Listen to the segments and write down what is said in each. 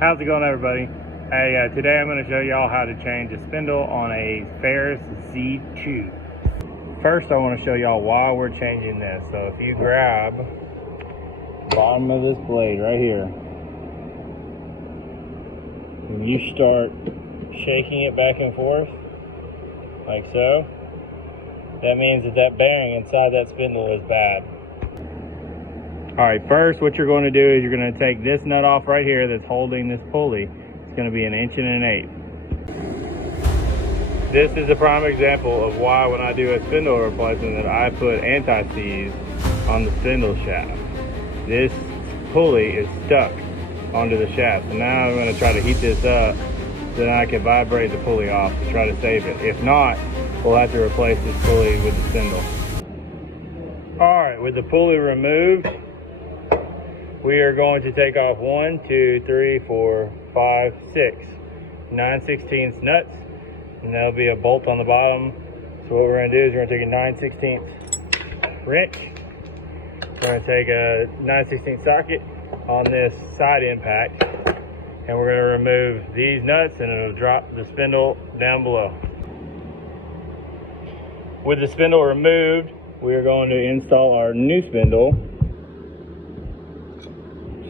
How's it going, everybody? Hey, today I'm going to show y'all how to change a spindle on a Ferris Z2. First, I want to show y'all why we're changing this. So if you grab the bottom of this blade right here, and you start shaking it back and forth, like so, that means that bearing inside that spindle is bad. Alright, first what you're going to do is you're going to take this nut off right here that's holding this pulley. It's going to be 1 1/8 inches. This is a prime example of why when I do a spindle replacement that I put anti-seize on the spindle shaft. This pulley is stuck onto the shaft. So now I'm going to try to heat this up so then I can vibrate the pulley off to try to save it. If not, we'll have to replace this pulley with the spindle. Alright, with the pulley removed, we are going to take off 1, 2, 3, 4, 5, 6 9/16 nuts, and there'll be a bolt on the bottom. So what we're going to do is we're going to take a 9/16 wrench. We're going to take a 9/16 socket on this side impact, and we're going to remove these nuts, and it'll drop the spindle down below. With the spindle removed, we are going to install our new spindle,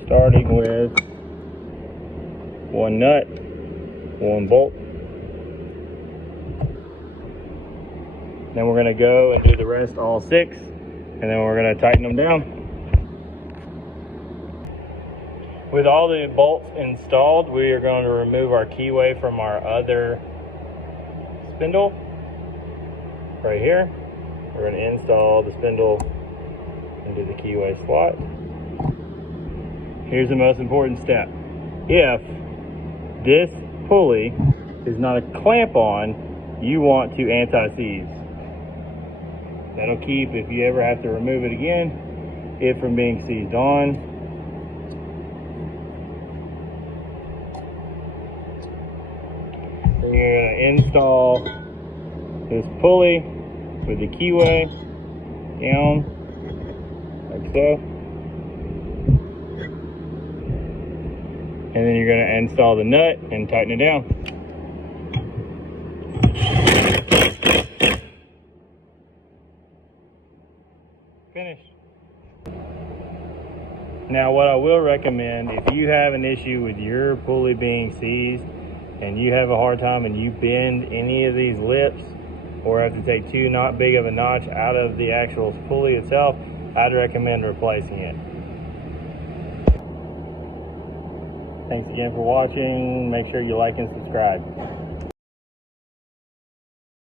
starting with 1 nut, 1 bolt. Then we're going to go and do the rest, all 6, and then we're going to tighten them down. With all the bolts installed, we are going to remove our keyway from our other spindle right here. We're going to install the spindle into the keyway slot. Here's the most important step. If this pulley is not a clamp on, you want to anti-seize. That'll keep, if you ever have to remove it again, it from being seized on. Then you're going to install this pulley with the keyway down, like so. And then you're going to install the nut and tighten it down. Finished. Now what I will recommend, if you have an issue with your pulley being seized and you have a hard time and you bend any of these lips or have to take too not big of a notch out of the actual pulley itself, I'd recommend replacing it. Thanks again for watching. Make sure you like and subscribe.